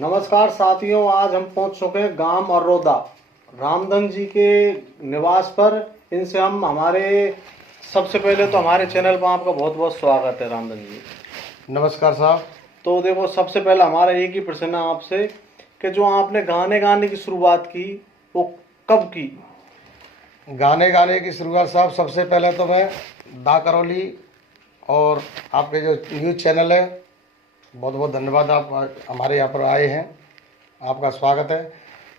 नमस्कार साथियों, आज हम पहुंच चुके हैं गांव अरोदा रामधन जी के निवास पर। इनसे हम हमारे सबसे पहले तो हमारे चैनल पर आपका बहुत बहुत स्वागत है रामधन जी। नमस्कार साहब। तो देखो, सबसे पहला हमारा एक ही प्रश्न है आपसे कि जो आपने गाने गाने की शुरुआत की वो कब की? गाने की शुरुआत साहब, सबसे पहले तो मैं दा करौली और आपके जो न्यूज़ चैनल है, बहुत बहुत धन्यवाद। आप हमारे यहाँ पर आए हैं, आपका स्वागत है।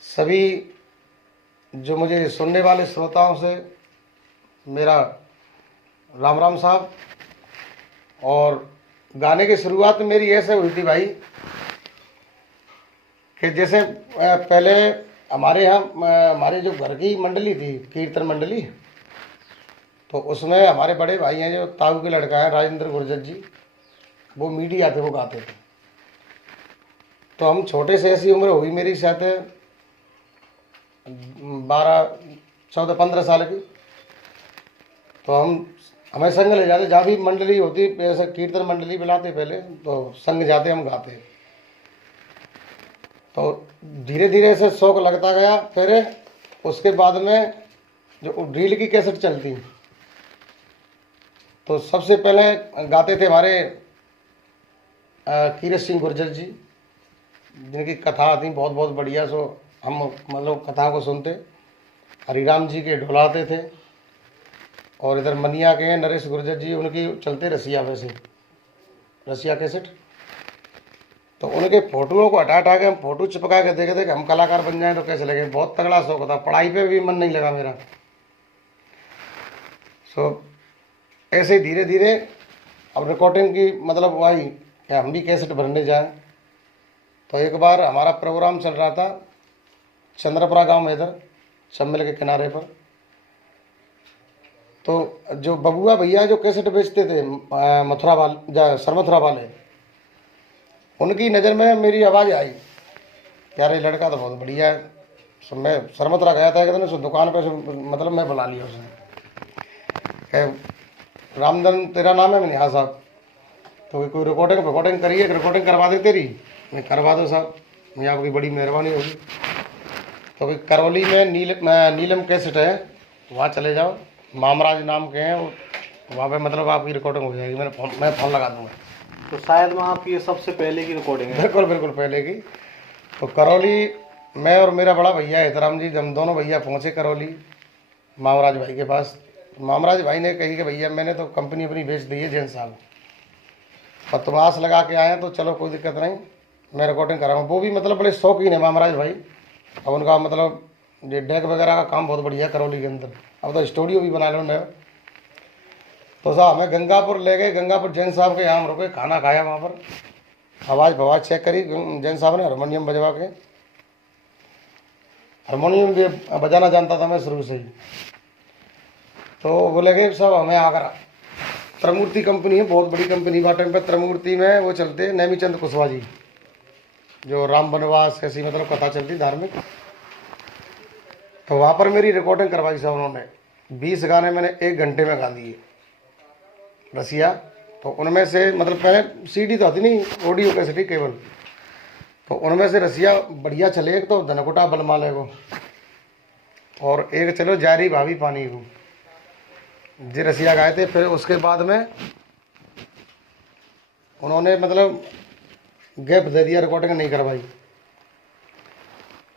सभी जो मुझे सुनने वाले श्रोताओं से मेरा राम राम साहब। और गाने की शुरुआत मेरी ऐसे हुई थी भाई कि जैसे पहले हमारे यहाँ हमारे जो घर की मंडली थी, कीर्तन मंडली, तो उसमें हमारे बड़े भाई हैं जो ताऊ के लड़का है राजेंद्र गुर्जर जी, वो मीडिया थे, वो गाते थे। तो हम छोटे से, ऐसी उम्र हुई मेरी शायद 12 14 15 साल की, तो हमें संग ले जाते, जहाँ भी मंडली होती, ऐसे कीर्तन मंडली बुलाते पहले, तो संग जाते, हम गाते। तो धीरे धीरे ऐसे शौक लगता गया। फिर उसके बाद में जो रील की कैसेट चलती, तो सबसे पहले गाते थे हमारे कीरत सिंह गुर्जर जी, जिनकी कथा आती बहुत बहुत बढ़िया। सो हम मतलब कथा को सुनते, हरिराम जी के ढोलाते थे। और इधर मनिया के हैं नरेश गुर्जर जी, उनकी चलते रसिया, वैसे रसिया कैसेट। तो उनके फोटोओं को हटा हटा के हम फोटो चिपका के देखे थे कि हम कलाकार बन जाएं तो कैसे लगे। बहुत तगड़ा शौक था, पढ़ाई पे भी मन नहीं लगा मेरा। सो ऐसे ही धीरे धीरे अब रिकॉर्डिंग की मतलब आई कि हम भी कैसेट भरने जाएं। तो एक बार हमारा प्रोग्राम चल रहा था चंद्रपुरा गांव में, इधर चम्बल के किनारे पर। तो जो बबुआ भैया जो कैसेट बेचते थे, मथुरा वाले, सरमथुरा वाले, उनकी नज़र में मेरी आवाज़ आई, यार लड़का तो बहुत बढ़िया है। सो मैं सरमथुरा गया था एक दिन, उस दुकान पे मतलब मैं बुला लिया उसने, रामधन तेरा नाम है? मैंने हाँ साहब। तो कोई रिकॉर्डिंग करिए, रिकॉर्डिंग करवा दे तेरी। मैं करवा दो साहब, मैं आपकी बड़ी मेहरबानी होगी। तो कोई करौली में नीलम कैसेट है, वहाँ चले जाओ, मामराज नाम के हैं, वहाँ पे मतलब आपकी रिकॉर्डिंग हो जाएगी। मैं फ़ोन लगा दूँगा। तो शायद में आपकी ये सबसे पहले की रिकॉर्डिंग है। बिल्कुल बिल्कुल पहले की। तो करौली मैं और मेरा बड़ा भैया हितराम जी, हम दोनों भैया पहुँचे करौली मामराज भाई के पास। मामराज भाई ने कही कि भैया मैंने तो कंपनी अपनी बेच दी है जैन साहब, और तुम आस लगा के आए तो चलो कोई दिक्कत नहीं, मैं रिकॉर्डिंग कराऊँ। वो भी मतलब बड़े शौकीन है मामराज भाई। अब उनका मतलब ये डेक वगैरह का काम बहुत बढ़िया करौली के अंदर। अब तो स्टूडियो भी बना लो नया। तो साहब हमें गंगापुर ले गए, गंगापुर जैन साहब के यहाँ हम रुके, खाना खाया वहाँ पर, आवाज़ चेक करी। जैन साहब ने हारमोनियम बजवा के, हारमोनियम भी बजाना जानता था मैं शुरू से ही। तो बोले कि साहब हमें आगरा त्रिमूर्ति कंपनी है, बहुत बड़ी कंपनी का टाइम पर त्रिमूर्ति में वो चलते नेमीचंद कुशवाहा जी, जो राम वनवास ऐसी मतलब कथा चलती धार्मिक। तो वहाँ पर मेरी रिकॉर्डिंग करवाई साहब उन्होंने। 20 गाने मैंने 1 घंटे में गा दिए रसिया। तो उनमें से मतलब पहले सीडी तो आती नहीं, ऑडियो कैसे थी केवल। तो उनमें से रसिया बढ़िया चले, एक तो धनकुटा बलमाले को, और एक चलो जारी भाभी पानी को, जी रसिया गाए थे। फिर उसके बाद में उन्होंने मतलब गैप दे दिया, रिकॉर्डिंग नहीं करवाई।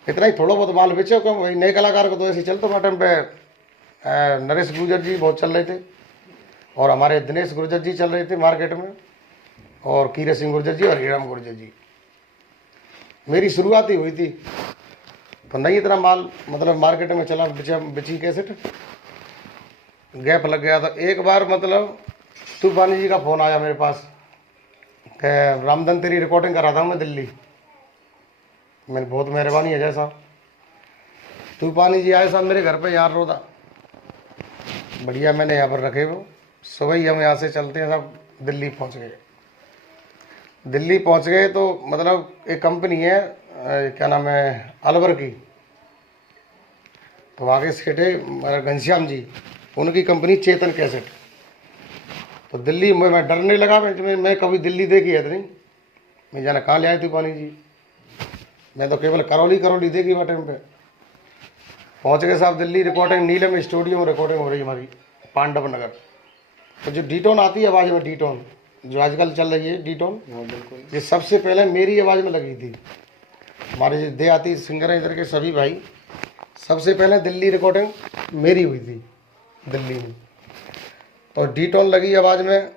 इतना ही थोड़ा बहुत माल बेचे, क्यों भाई नए कलाकार को तो ऐसे चलते हुआ टाइम पे नरेश गुर्जर जी बहुत चल रहे थे, और हमारे दिनेश गुर्जर जी चल रहे थे मार्केट में, और कीरत सिंह गुर्जर जी और हरिराम गुर्जर जी। मेरी शुरुआत ही हुई थी, तो नहीं इतना माल मतलब मार्केट में चला, बिची कैसेट, गैप लग गया। तो एक बार मतलब तूफानी जी का फ़ोन आया मेरे पास कि रामधन तेरी रिकॉर्डिंग करा था मैं दिल्ली। मैंने बहुत मेहरबानी है जैसा। तूफानी जी आए साहब मेरे घर पे, यार रोदा बढ़िया मैंने यहाँ पर रखे वो। सुबह ही हम यहाँ से चलते हैं साहब, दिल्ली पहुँच गए। दिल्ली पहुँच गए तो मतलब एक कंपनी है क्या नाम है, अलवर की, तो आगे सेठ है घनश्याम जी, उनकी कंपनी चेतन कैसेट। तो दिल्ली में मैं डरने लगा, मैं कभी दिल्ली देखी है तो नहीं, मैं जाना कहाँ ले आए तूफानी जी। मैं तो केवल करौली करौली देखी वह टाइम पे पहुँच गए साहब दिल्ली। रिकॉर्डिंग नीलम स्टूडियो में रिकॉर्डिंग हो रही हमारी पांडव नगर। तो जो डी टोन आती है आवाज़ में, डी टोन जो आजकल चल रही है डी टोन, हाँ बिल्कुल। ये सबसे पहले मेरी आवाज़ में लगी थी। हमारे जो देहाती सिंगर हैं इधर के सभी भाई, सबसे पहले दिल्ली रिकॉर्डिंग मेरी हुई थी दिल्ली में। तो डी टोन लगी आवाज़ में।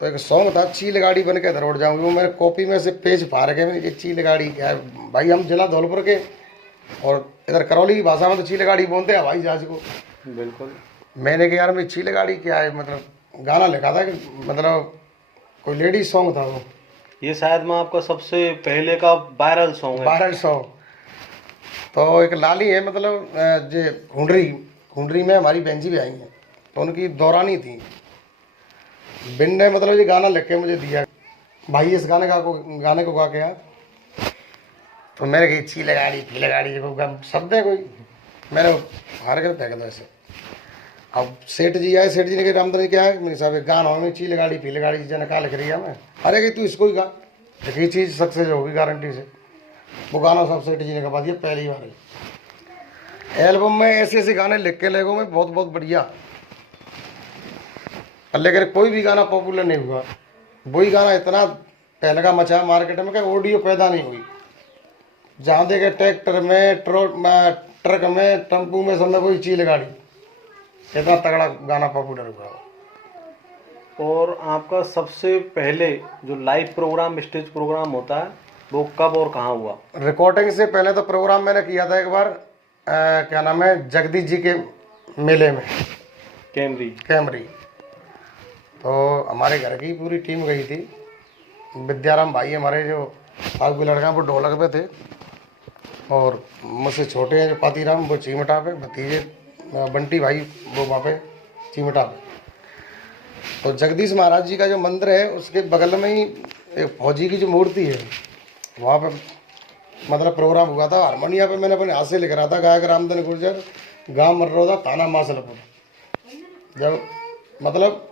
तो एक सॉन्ग था चील गाड़ी बन के दरोड़ जाऊंगी, वो मैंने कॉपी में से पेज फाड़ के मैंने, ये चील गाड़ी क्या है भाई, हम जिला धौलपुर के और इधर करौली की भाषा में तो चील गाड़ी बोलते हैं हवाई जहाज को। बिल्कुल। मैंने कहा यार मैं चील गाड़ी क्या है, मतलब गाना लिखा था कि मतलब कोई लेडीज सॉन्ग था वो। ये शायद मैं आपका सबसे पहले का वायरल सॉन्ग है। Viral song. तो एक लाली है मतलब जो घुंडरी में हमारी बहन जी भी आई हैं, तो उनकी दौरानी थी। बिन ने मतलब ये गाना लिख के मुझे दिया, भाई इस गाने को गा के यार। तो मैंने कही चील गाड़ी पील गाड़ी शब्द है कोई, मैंने हार कर फेंक दो ऐसे। अब सेठ जी आए, सेठ जी ने कहा रामधन जी क्या है, मेरे साहब गाना में चील गाड़ी पील गाड़ी जन का लिख रही है मैं। अरे कि तू इसको ही गा, ये चीज़ सक्सेस होगी गारंटी से। वो गाना सब सेठ जी ने गवा दिया पहली बार ही। एल्बम में ऐसे ऐसे गाने लिख के लगो में बहुत बहुत बढ़िया, लेकिन कोई भी गाना पॉपुलर नहीं हुआ। वही गाना इतना पहले का मचा मार्केट में, क्या ऑडियो पैदा नहीं हुई। जहाँ देखे ट्रैक्टर में, ट्रक में, टेम्पू में, सब में कोई चील गाड़ी, इतना तगड़ा गाना पॉपुलर हुआ। और आपका सबसे पहले जो लाइव प्रोग्राम, स्टेज प्रोग्राम होता है, वो कब और कहाँ हुआ? रिकॉर्डिंग से पहले तो प्रोग्राम मैंने किया था एक बार, क्या नाम है, जगदीश जी के मेले में, कैमरी। तो हमारे घर की पूरी टीम गई थी। विद्याराम भाई हमारे जो आग लड़का हैं वो ढोलक पे थे, और मुझसे छोटे हैं जो पातीराम वो चीमटा पे, भतीजे बंटी भाई वो वहाँ पे चीमटा पे। तो जगदीश महाराज जी का जो मंदिर है उसके बगल में ही एक फौजी की जो मूर्ति है, वहाँ पे मतलब प्रोग्राम हुआ था। हारमोनिया पे मैंने अपने हाथ से लिख रहा था, गायक रामधन गुर्जर, गांव मर्रोदा, थाना मासलपुर। जब मतलब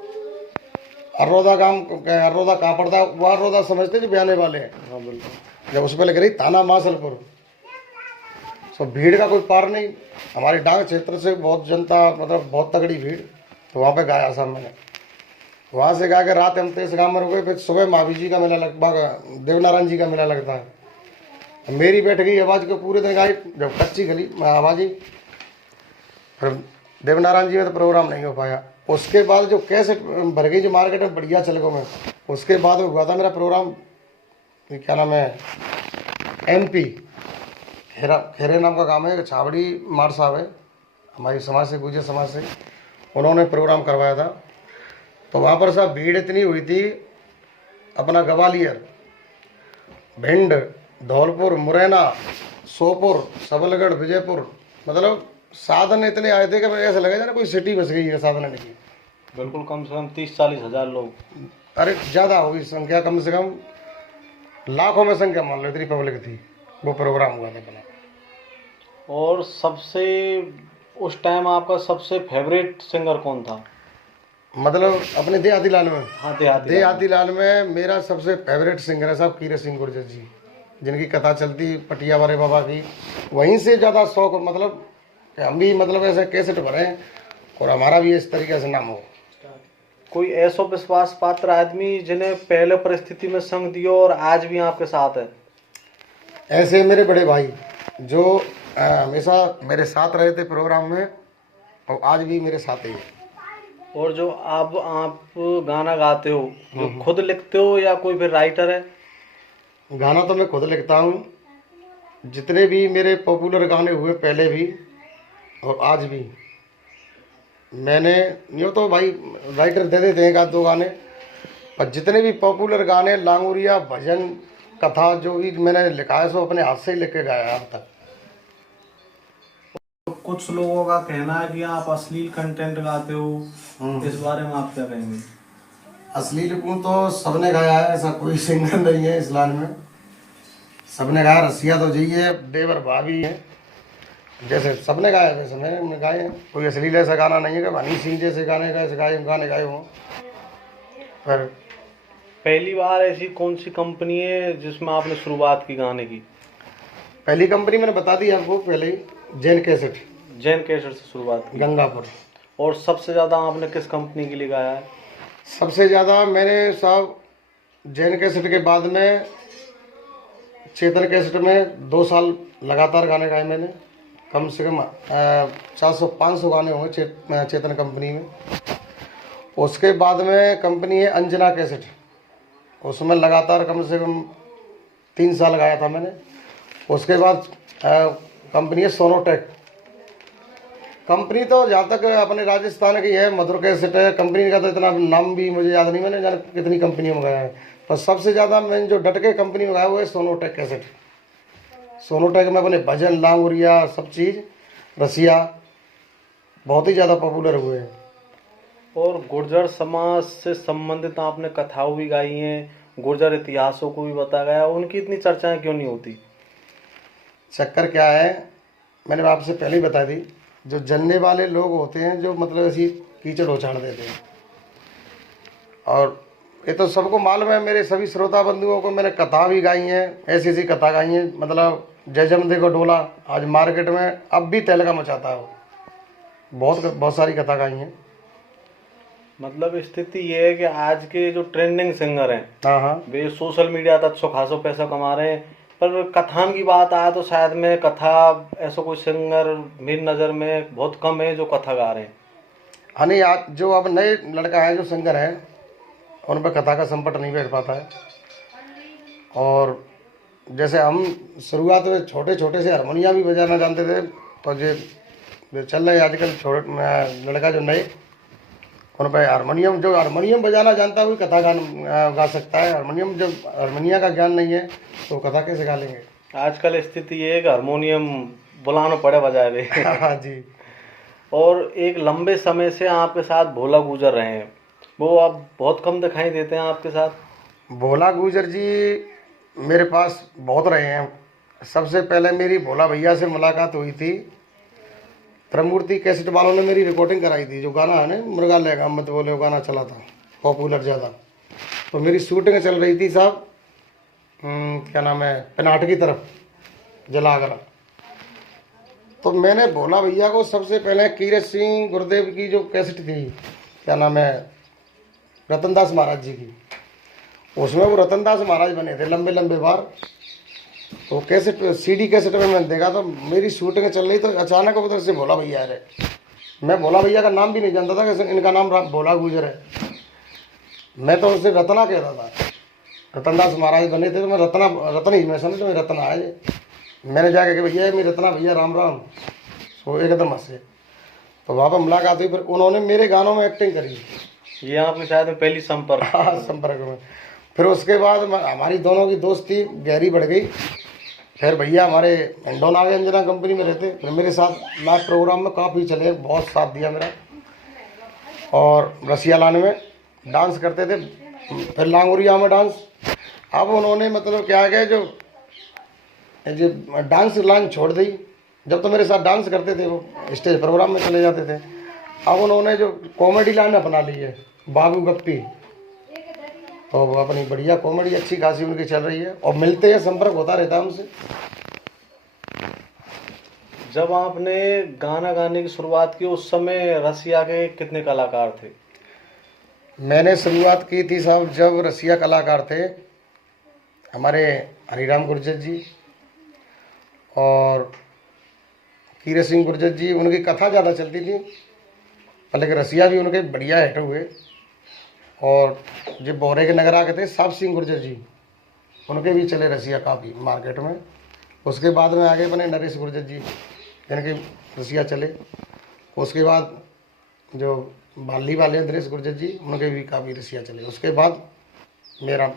अरोदा कहाँ पड़ता, वो अरोदा समझते जो बयाने वाले हैं। हाँ बिल्कुल। जब उस पर लिख रही थाना मासलपुर, तो भीड़ का कोई पार नहीं। हमारी डांग क्षेत्र से बहुत जनता, मतलब बहुत तगड़ी भीड़। तो वहाँ पे गाया सब मैंने। वहाँ से गा के रात हम तेज गाँव में रुके, फिर सुबह महावीर जी का मेला देवनारायण जी का मेला लगता है। मेरी बैठ गई आवाज़ को पूरे दिन गाई, जब कच्ची गली आवाज़ ही। फिर देवनारायण जी में तो प्रोग्राम नहीं हो पाया। उसके बाद जो कैसे भर गई जो मार्केट में बढ़िया चल गो मैं, उसके बाद हुआ था मेरा प्रोग्राम, क्या नाम है, MP खेरे नाम का काम है, छावड़ी मार साहब है हमारी समाज से, गुजर समाज से, उन्होंने प्रोग्राम करवाया था। तो वहाँ पर साहब भीड़ इतनी हुई थी, अपना ग्वालियर, भिंड, धौलपुर, मुरैना, सोपुर, सबलगढ़, विजयपुर, मतलब साधन इतने आए थे कि ऐसा लगा ना कोई सिटी बस गई है साधन की। बिल्कुल, कम से कम 30-40 हज़ार लोग। अरे ज़्यादा होगी संख्या, कम से कम लाखों में संख्या मान लो, इतनी पब्लिक थी। वो प्रोग्राम हुआ था अपना। और सबसे उस टाइम आपका सबसे फेवरेट सिंगर कौन था? मतलब अपने देहाती लाल में? हाँ, देहाती लाल में मेरा सबसे फेवरेट सिंगर है साहब कीरत सिंह गुर्जर जी, जिनकी कथा चलती पटिया वाले बाबा की। वहीं से ज़्यादा शौक, मतलब कि हम भी मतलब ऐसे कैसेट भरें और हमारा भी इस तरीके से नाम हो। कोई ऐसा विश्वास पात्र आदमी जिन्हें पहले परिस्थिति में संग दियो और आज भी आपके साथ है? ऐसे मेरे बड़े भाई जो हमेशा मेरे साथ रहे थे प्रोग्राम में, और आज भी मेरे साथ ही है। और जो आप गाना गाते हो, जो खुद लिखते हो या कोई फिर राइटर है? गाना तो मैं खुद लिखता हूँ। जितने भी मेरे पॉपुलर गाने हुए पहले भी और आज भी, मैंने यूँ तो भाई राइटर दे देते हैं एक आध दो गाने, पर जितने भी पॉपुलर गाने, लांगुरिया, भजन, कथा, जो भी मैंने लिखा है सो अपने हाथ से ही लिख के गाया अब तक। कुछ लोगों का कहना है कि आप अश्लील कंटेंट गाते हो, इस बारे में आप क्या कहेंगे? अश्लील को तो सबने गाया है, ऐसा कोई सिंगर नहीं है इस लाइन में, सबने गाया। रसिया तो जी है, देवर भाभी है, जैसे सबने गाया वैसे मैंने गाए हैं। कोई अश्लील ऐसा गाना नहीं है कि हनी सिंह जैसे गाने गाए हों। पर पहली बार ऐसी कौन सी कंपनी है जिसमें आपने शुरुआत की गाने की? पहली कंपनी मैंने बता दी आपको पहले ही, जैन कैसेट, जैन कैसेट से शुरुआत की। गंगापुर। और सबसे ज़्यादा आपने किस कंपनी के लिए गाया है? सबसे ज़्यादा मैंने साहब जैन कैसेट के बाद में चेतन कैसेट में 2 साल लगातार गाने गाए मैंने। कम से कम 400-500 गाने होंगे चेतन कंपनी में। उसके बाद में कंपनी है अंजना कैसेट, उसमें लगातार कम से कम 3 साल गाया था मैंने। उसके बाद कंपनी है सोनोटेक। कंपनी तो जहाँ तक अपने राजस्थान की है, मधुर कैसेट है। कंपनी का तो इतना नाम भी मुझे याद नहीं, मैंने जाने कितनी कंपनियों में गया है, पर सबसे ज़्यादा मैंने जो डट के कंपनी में गया वो है सोनोटेक कैसेट। सोनोटेक में अपने भजन, लांगुरिया, सब चीज़, रसिया बहुत ही ज़्यादा पॉपुलर हुए हैं। और गुर्जर समाज से संबंधित आपने कथाओं भी गाई हैं, गुर्जर इतिहासों को भी बताया गया, उनकी इतनी चर्चाएं क्यों नहीं होती? चक्कर क्या है, मैंने आपसे पहले ही बता दी, जो जनने वाले लोग होते हैं जो मतलब ऐसी कीचड़ उछाड़ देते हैं। और ये तो सबको मालूम है, मेरे सभी श्रोता बंधुओं को मैंने कथा भी गाई हैं, ऐसी ऐसी कथा गाई हैं, मतलब जय जमदे को डोला आज मार्केट में अब भी तहलका मचाता है वो। बहुत सारी कथा गाई हैं। मतलब स्थिति ये है कि आज के जो ट्रेंडिंग सिंगर हैं, हाँ हाँ, वे सोशल मीडिया पर अच्छो खासो पैसा कमा रहे हैं, पर कथान की बात आए तो शायद में कथा ऐसा कोई सिंगर मेरी नज़र में बहुत कम है जो कथा गा रहे हैं। हाँ नहीं, आज जो अब नए लड़का है जो सिंगर हैं उन पर कथा का संपट नहीं बैठ पाता है। और जैसे हम शुरुआत में छोटे छोटे से हारमोनिया भी बजाना जानते थे, तो जो चल रहे आजकल छोटे लड़का जो नए, उन पर हारमोनियम बजाना जानता है वही कथा गा सकता है। हारमोनिया का ज्ञान नहीं है तो कथा कैसे गा लेंगे। आजकल स्थिति ये है कि हारमोनियम बुलाना पड़े बजाए रहे। हाँ जी। और एक लंबे समय से आपके साथ भोला गुजर रहे हैं, वो अब बहुत कम दिखाई देते हैं आपके साथ। भोला गुजर जी मेरे पास बहुत रहे हैं। सबसे पहले मेरी भोला भैया से मुलाकात हुई थी, त्रिमूर्ति कैसेट वालों ने मेरी रिकॉर्डिंग कराई थी। जो गाना है ना, मृगालय का मत बोले, वो गाना चला था पॉपुलर ज़्यादा। तो मेरी शूटिंग चल रही थी साहब, क्या नाम है, पेनाट की तरफ, जलागरा। तो मैंने भोला भैया को सबसे पहले कीरत सिंह गुरुदेव की जो कैसेट थी, क्या नाम है, रतनदास महाराज जी की, उसमें वो रतनदास महाराज बने थे लंबे लंबे बार। तो कैसेट सीडी कैसेट में मैंने देखा, तो मेरी शूटिंग चल रही, तो अचानक उधर से भोला भैया आ रहे। मैं भोला भैया का नाम भी नहीं जानता था कि इनका नाम भोला गुजर है। मैं तो उससे रतना कहता था, रतनदास महाराज बने थे तो मैं रतन ही मैं समझ, रतना है। मैंने जाके कि भैया मेरी रतना भैया राम राम, सो एकदम हंसे। तो वहाँ पर मुलाकात हुई, फिर उन्होंने मेरे गानों में एक्टिंग करी। ये आपके शायद में पहली संपर्क। हाँ, संपर्क में। फिर उसके बाद हमारी दोनों की दोस्ती गहरी बढ़ गई। फिर भैया हमारे हिंडोन आ गए, अंजना कंपनी में रहते, फिर मेरे साथ लास्ट प्रोग्राम में काफ़ी चले, बहुत साथ दिया मेरा। और रसिया लाने में डांस करते थे, फिर लांगुरिया में डांस। अब उन्होंने मतलब क्या है, जो डांस लाइन छोड़ दी। जब तो मेरे साथ डांस करते थे, वो स्टेज प्रोग्राम में चले जाते थे। अब उन्होंने जो कॉमेडी लाइन अपना ली है, बाबू गप्पी, तो वो अपनी बढ़िया कॉमेडी अच्छी खासी उनकी चल रही है, और मिलते हैं, संपर्क होता रहता है उनसे। जब आपने गाना गाने की शुरुआत की उस समय रसिया के कितने कलाकार थे? मैंने शुरुआत की थी साहब, जब रसिया कलाकार थे हमारे हरिराम गुर्जर जी और कीरत सिंह गुर्जर जी, उनकी कथा ज़्यादा चलती थी, लेकिन रसिया भी उनके बढ़िया हिट हुए। और जो बोरे के नगर आके थे साहब सिंह गुर्जर जी, उनके भी चले रसिया काफ़ी मार्केट में। उसके बाद में आगे बने नरेश गुर्जर जी, जिनके रसिया चले। उसके बाद जो बाली वाले हैं नरेश गुर्जर जी, उनके भी काफ़ी रसिया चले। उसके बाद मेरा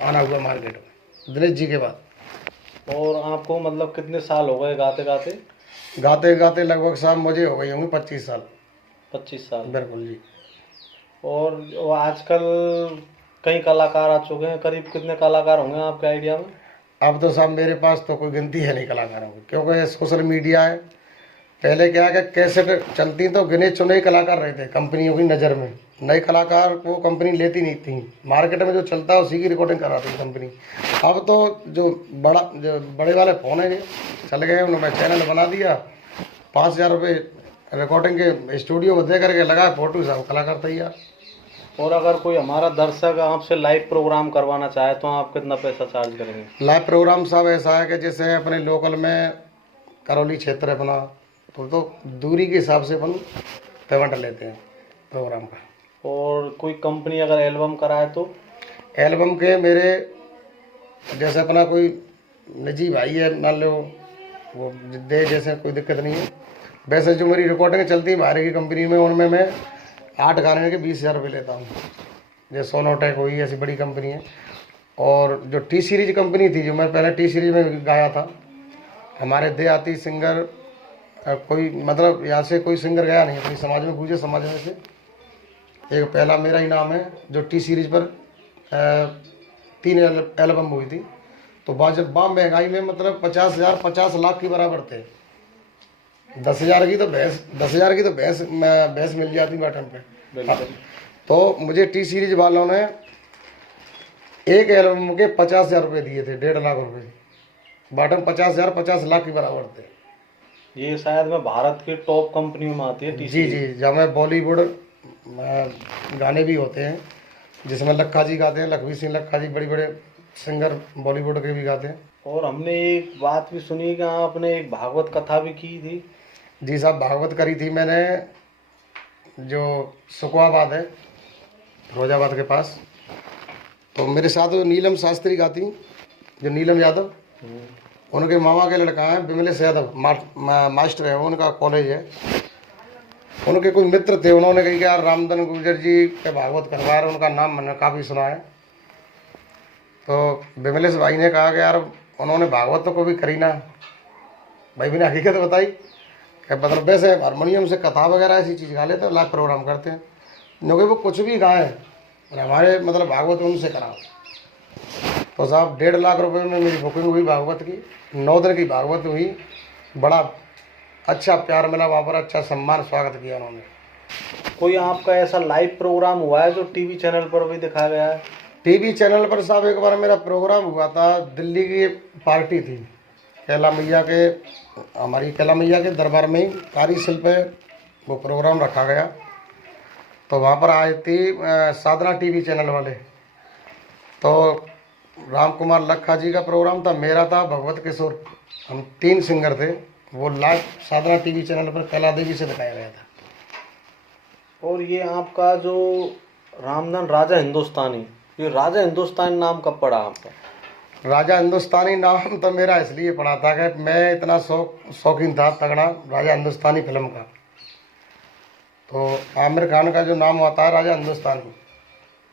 आना हुआ मार्केट में दिनेश जी के बाद। और आपको मतलब कितने साल हो गए गाते गाते? गाते गाते लगभग साहब मुझे हो गई होंगी 25 साल। 25 साल, बिल्कुल जी। और आजकल कई कलाकार आ चुके हैं, करीब कितने कलाकार होंगे आपके आइडिया में? अब तो साहब मेरे पास तो कोई गिनती है नहीं कलाकारों की, क्योंकि सोशल मीडिया है, पहले क्या है कि कैसेट चलती तो गिने चुने कलाकार रहते कंपनियों की नज़र में, नए कलाकार को कंपनी लेती नहीं थी, मार्केट में जो चलता है उसी की रिकॉर्डिंग कराती थी कंपनी। अब तो जो बड़े वाले फ़ोन है चल गए, उन्होंने चैनल बना दिया, 5,000 रुपये रिकॉर्डिंग के स्टूडियो को दे करके लगा फोटो सब कलाकार तैयार। और अगर कोई हमारा दर्शक आपसे लाइव प्रोग्राम करवाना चाहे तो आप कितना पैसा चार्ज करेंगे? लाइव प्रोग्राम साहब ऐसा है कि जैसे अपने लोकल में करौली क्षेत्र है अपना, तो दूरी के हिसाब से अपन पेमेंट लेते हैं प्रोग्राम का। और कोई कंपनी अगर एल्बम कराए तो? एल्बम के मेरे जैसे अपना कोई निजी भाई है मान लो, वो दे जैसे कोई दिक्कत नहीं है। वैसे जो मेरी रिकॉर्डिंग चलती है बाहर की कंपनी में, उनमें मैं 8 गाने के 20,000 रुपये लेता हूँ। जैसे सोनोटेक हुई, ऐसी बड़ी कंपनी है। और जो टी सीरीज कंपनी थी, जो मैं पहले टी सीरीज में गाया था, हमारे देहाती सिंगर कोई मतलब यहाँ से कोई सिंगर गया नहीं अपनी समाज में, गुर्जर समाज में से एक पहला मेरा ही नाम है जो टी सीरीज पर 3 एल्बम हुई थी। तो बाम महंगाई में मतलब 50,000 50 लाख के बराबर थे। 10,000 की तो भैंस मिल जाती बाटम पे। तो मुझे टी सीरीज वालों ने एक एल्बम के 50,000 रुपये दिए थे, 1.5 लाख रुपये। बाटम 50,000 50 लाख के बराबर थे। ये शायद में भारत की टॉप कंपनियों में आती है टी जी जी, जहाँ में बॉलीवुड गाने भी होते हैं, जिसमें लक्खा जी गाते हैं, लखवी सिंह लक्खा जी बड़े बड़े सिंगर बॉलीवुड के भी गाते हैं। और हमने एक बात भी सुनी कि आपने एक भागवत कथा भी की थी। जी साहब, भागवत करी थी मैंने, जो सुखवाबाद है फिरोजाबाद के पास। तो मेरे साथ वो नीलम शास्त्री गाती, जो नीलम यादव, उनके मामा के लड़का है विमलेश यादव, मास्टर है, उनका कॉलेज है। उनके कोई मित्र थे, उन्होंने कही कि यार रामधन गुर्जर जी के भागवत करवा रहे, उनका नाम मैंने काफ़ी सुना है। तो विमलेश भाई ने कहा कि यार उन्होंने भागवत तो कभी करी ना। भाई मैंने हकीकत बताई कि मतलब वैसे हारमोनियम से कथा वगैरह ऐसी चीज़ गा लेते हैं, लाइव प्रोग्राम करते हैं, क्योंकि वो कुछ भी गाएँ हमारे मतलब भागवत उनसे कराओ। तो साहब 1.5 लाख रुपए में मेरी बुकिंग हुई भागवत की, 9 दिन की भागवत हुई। बड़ा अच्छा प्यार मिला वहाँ पर, अच्छा सम्मान स्वागत किया उन्होंने। कोई आपका ऐसा लाइव प्रोग्राम हुआ है जो टीवी चैनल पर भी दिखाया गया है? टीवी चैनल पर साहब एक बार मेरा प्रोग्राम हुआ था, दिल्ली की पार्टी थी कैला मैया के, हमारी कैला मैया के दरबार में ही कारी शिल्प है, वो प्रोग्राम रखा गया। तो वहाँ पर आई थी साधना टीवी चैनल वाले। तो राम कुमार लखा जी का प्रोग्राम था, मेरा था, भगवत किशोर, हम 3 सिंगर थे। वो लाइव साधना टीवी चैनल पर कैला देवी से दिखाया गया था। और ये आपका जो रामधन राजा हिंदुस्तानी, ये राजा हिंदुस्तानी नाम कब पड़ा आपका? राजा हिंदुस्तानी नाम तो मेरा इसलिए पड़ा था कि मैं इतना शौकीन था तगड़ा राजा हिंदुस्तानी फिल्म का। तो आमिर खान का जो नाम होता है राजा हिंदुस्तानी,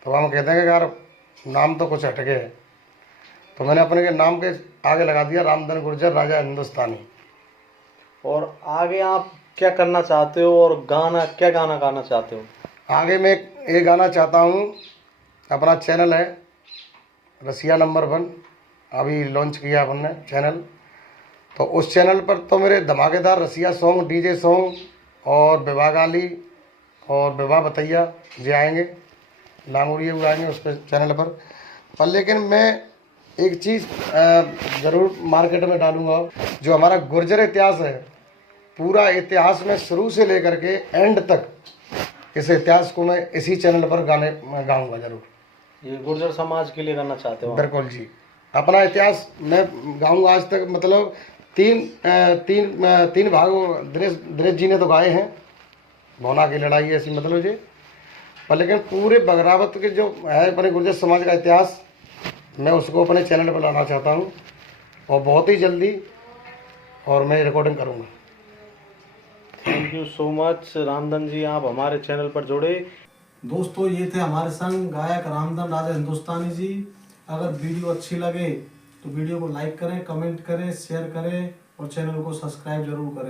तो हम कहते हैं कि यार नाम तो कुछ हटके है, तो मैंने अपने के नाम के आगे लगा दिया रामधन गुर्जर राजा हिंदुस्तानी। और आगे आप क्या करना चाहते हो और क्या गाना गाना चाहते हो? आगे मैं ये गाना चाहता हूँ, अपना चैनल है रसिया नंबर 1, अभी लॉन्च किया अपन ने चैनल। तो उस चैनल पर तो मेरे धमाकेदार रसिया सॉन्ग, डीजे सॉन्ग और विवाह गाली और विवाह बतैया जे आएंगे, लांगुड़िए भी आएंगे उस पर चैनल पर। लेकिन मैं एक चीज़ ज़रूर मार्केट में डालूंगा, जो हमारा गुर्जर इतिहास है, पूरा इतिहास में शुरू से लेकर के एंड तक, इस इतिहास को मैं इसी चैनल पर गाने गाऊंगा ज़रूर। ये गुर्जर समाज के लिए करना चाहते हो? बिल्कुल जी, अपना इतिहास मैं गाऊंगा। आज तक मतलब तीन भाग दिनेश जी ने तो गाए हैं, भौना की लड़ाई ऐसी मतलब जी, पर लेकिन पूरे बगरावत के जो है अपने गुर्जर समाज का इतिहास, मैं उसको अपने चैनल पर लाना चाहता हूँ, और बहुत ही जल्दी और मैं रिकॉर्डिंग करूँगा। Thank you so much Ramdhan ji, आप हमारे चैनल पर जुड़े। दोस्तों ये थे हमारे संग गायक रामधन राजा हिंदुस्तानी जी। अगर वीडियो अच्छी लगे तो वीडियो को लाइक करें, कमेंट करें, शेयर करें और चैनल को सब्सक्राइब जरूर करें।